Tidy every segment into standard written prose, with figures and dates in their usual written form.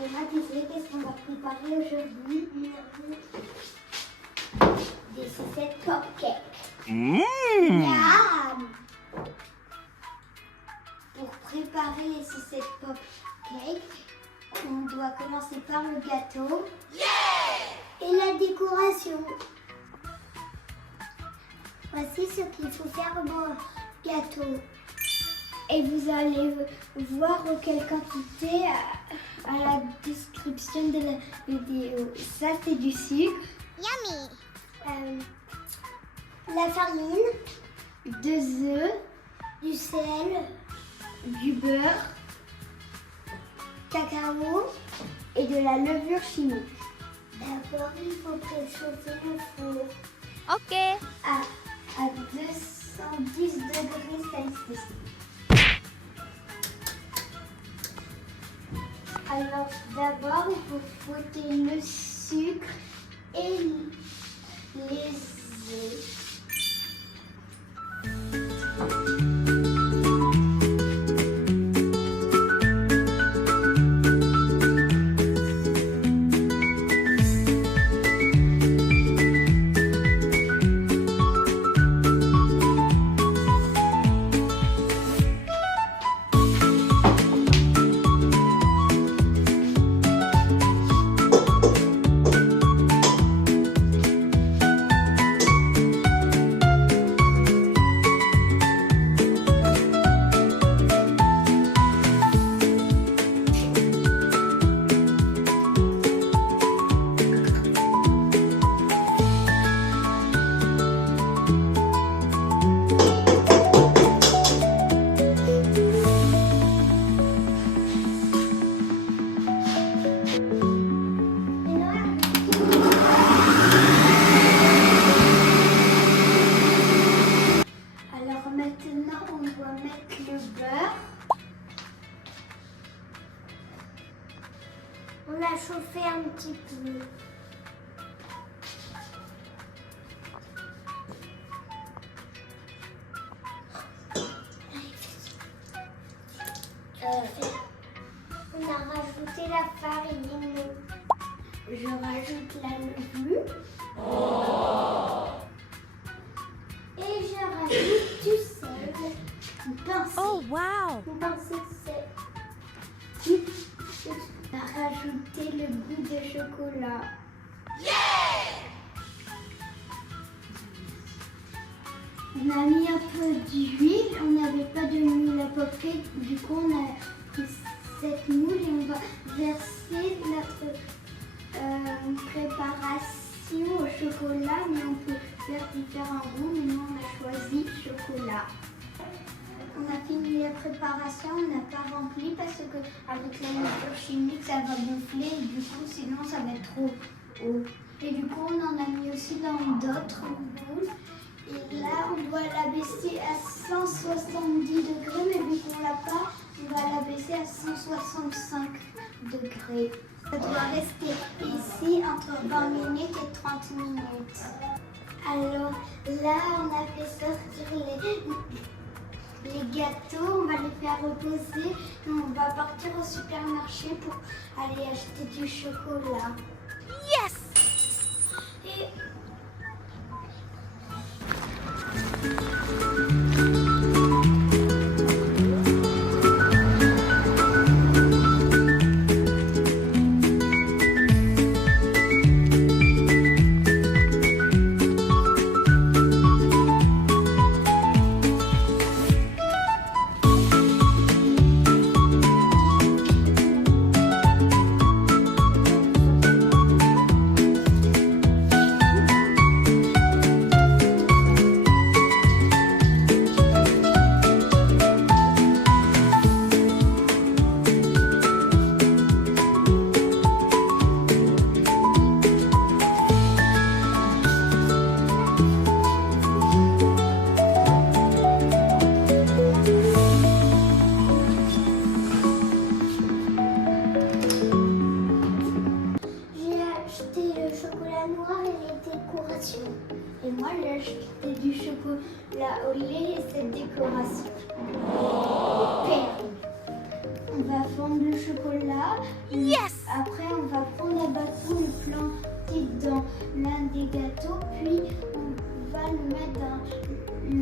caméra, désolé, qu'est-ce qu'on va préparer aujourd'hui? Des sucettes cupcakes. Miam! Pour préparer les sucettes cupcakes, on doit commencer par le gâteau et la décoration. Voici ce qu'il faut faire au gâteau. Et vous allez voir quelle quantité à la description de la vidéo. Ça, c'est du sucre. Yummy! La farine, 2 œufs, du sel, du beurre, cacao et de la levure chimique. D'abord, il faut préchauffer le four. Ok. À 210 degrés Celsius. Alors d'abord, il faut fouetter le sucre et les œufs. Maintenant, on doit mettre le beurre. On l'a chauffé un petit peu. On a rajouté la farine. Je rajoute la levure. Et je rajoute du sel. Une pincée. Oh, wow! Une pincée de sel. On a rajouté le goût de chocolat. On a mis un peu d'huile. On n'avait pas de moule à popper. Du coup, on a pris cette moule et on va verser notre préparation au chocolat. Mais on peut faire différents goûts. Mais nous, on a choisi chocolat. On a fini la préparation, on n'a pas rempli parce que avec la levure chimique ça va gonfler et du coup sinon ça va être trop haut. Et du coup on en a mis aussi dans d'autres boules. Et là on doit l'abaisser à 170 degrés mais vu qu'on l'a pas, on va l'abaisser à 165 degrés. Ça doit rester ici entre 20 minutes et 30 minutes. Alors là on a fait sortir les gâteaux, on va les faire reposer et on va partir au supermarché pour aller acheter du chocolat. Yes! Et... Et moi, j'ai acheté du chocolat au lait et cette décoration. On va fondre prendre le chocolat. Yes! Après, on va prendre un bâton, le planter dans l'un des gâteaux, puis on va le mettre dans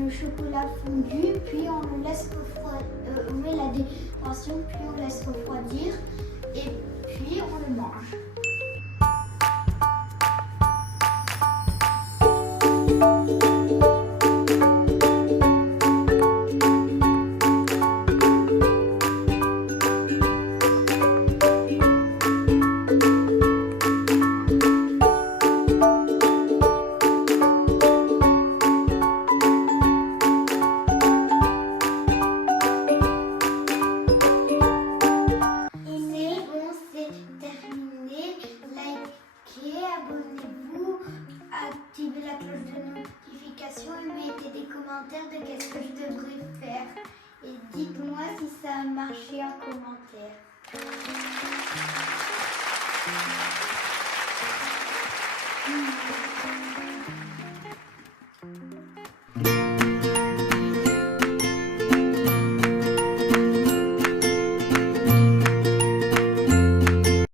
le chocolat fondu, puis on le laisse refroidir. On met la décoration, puis on laisse refroidir, et puis on le mange. Abonnez-vous, activez la cloche de notification et mettez des commentaires de qu'est-ce que je devrais faire. Et dites-moi si ça a marché en commentaire.